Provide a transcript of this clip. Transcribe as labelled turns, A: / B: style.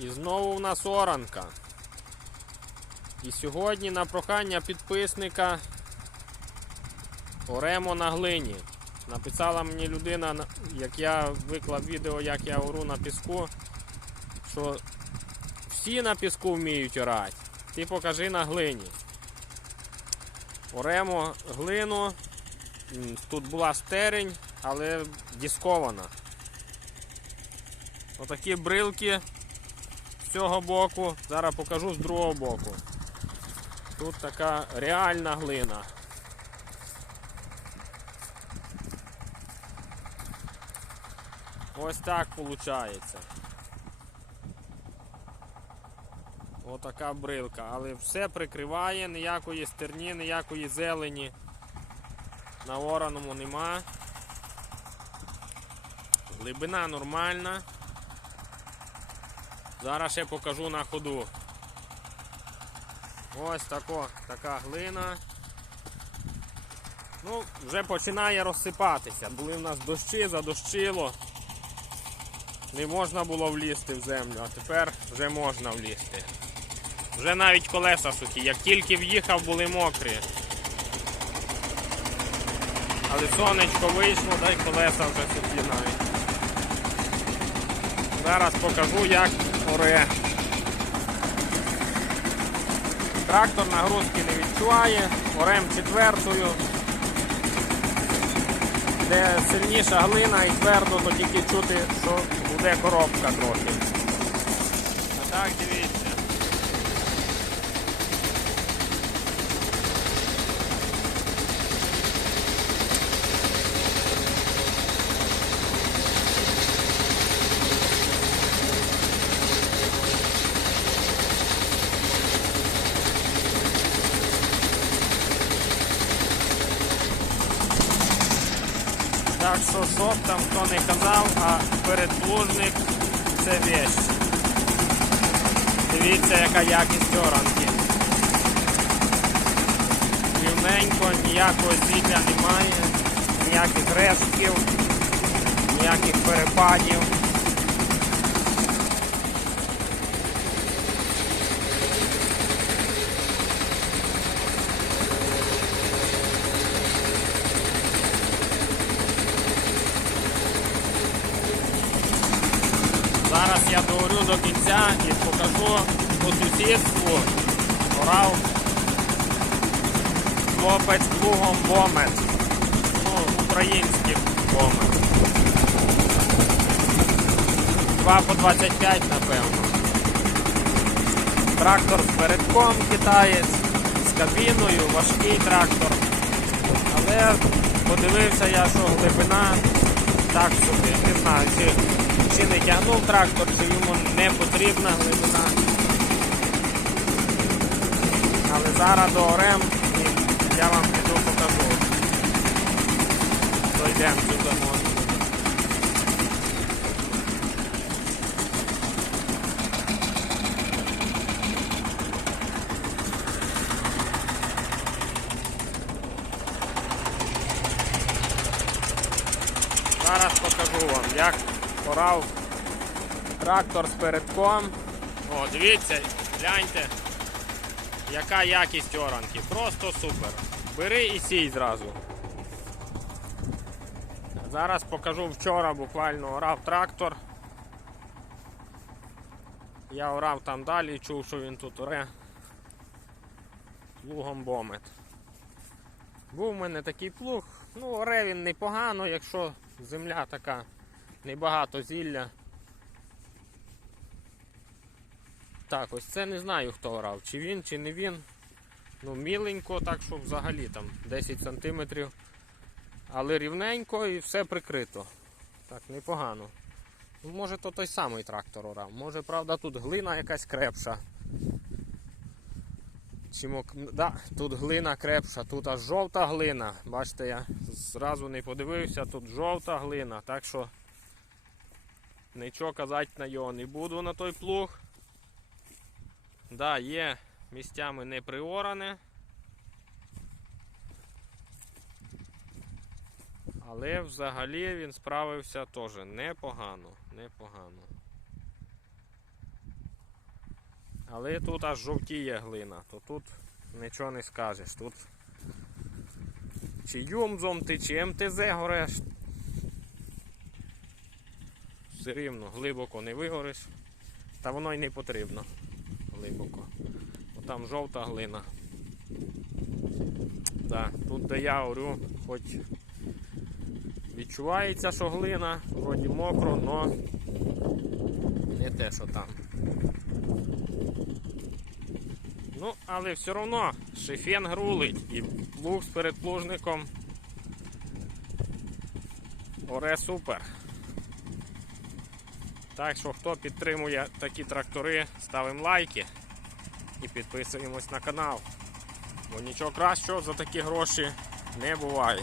A: І знову в нас оранка. І сьогодні на прохання підписника оремо на глині. Написала мені людина, як я виклав відео, як я ору на піску, що всі на піску вміють орати. Ти покажи на глині. Оремо глину. Тут була стерень, але діскована. Отакі брилки з цього боку. Зараз покажу з другого боку. Тут така реальна глина. Ось так виходить. Отака брилка. Але все прикриває, ніякої стерні, ніякої зелені. На ораному нема. Глибина нормальна. Зараз ще покажу на ходу. Ось тако, така глина. Ну, вже починає розсипатися. Були в нас дощі, задощило. Не можна було влізти в землю, а тепер вже можна влізти. Вже навіть колеса сухі. Як тільки в'їхав, були мокрі. Але сонечко вийшло, да й колеса вже сухі навіть. Зараз покажу, як оре. Трактор нагрузки не відчуває, орем четвертою. Де сильніша глина і твердо, то тільки чути, що буде коробка трохи. А так дивіться. Б там хто не казав, а передплужник це вещь. Дивіться, яка якість оранки. Рівненько, ніякого зілля немає, ніяких рештків, ніяких перепадів. Зараз я договорю до кінця і покажу по сусідству орав хлопець плугом бомет. Ну, український бомет. 2 по 25, напевно. Трактор з передком китаєць, з кабіною, важкий трактор. Але подивився я, що глибина так собі. Не знаю, чи, чи не тягнув трактор, чи йому не потрібна глибина. Але зараз до орем і я вам піду покажу. Дойдемо сюди може. Зараз покажу вам, як порав трактор з передком. О, дивіться, гляньте, яка якість оранки. Просто супер. Бери і сій зразу. Зараз покажу вчора буквально орав трактор. Я орав там далі, чув, що він тут оре. Плугом бомет. Був у мене такий плуг. Ну, оре він непогано, якщо земля така, небагато зілля. Так, ось це не знаю, хто орав, чи він, чи не він. Ну, міленько, так що взагалі там 10 сантиметрів. Але рівненько і все прикрито. Так, непогано. Може то той самий трактор орав. Може, правда, тут глина якась крепша. Чи мок... да, тут глина крепша, тут аж жовта глина. Бачите, я зразу не подивився, тут жовта глина, так що нічого казати на його не буду на той плуг. Да, є місцями не приоране. Але взагалі він справився теж непогано. непогано. Але тут аж жовтіє глина, то тут нічого не скажеш. Тут чи юмзом ти, чи МТЗ гореш. Все рівно глибоко не вигориш. Та воно й не потрібно глибоко. Бо там жовта глина. Да, тут де я орю, хоч відчувається, що глина, вроді мокро, але не те, що там. Ну, але все одно шифен грулить і плуг з передплужником оре супер. Так що, хто підтримує такі трактори, ставимо лайки і підписуємось на канал. Бо нічого кращого за такі гроші не буває.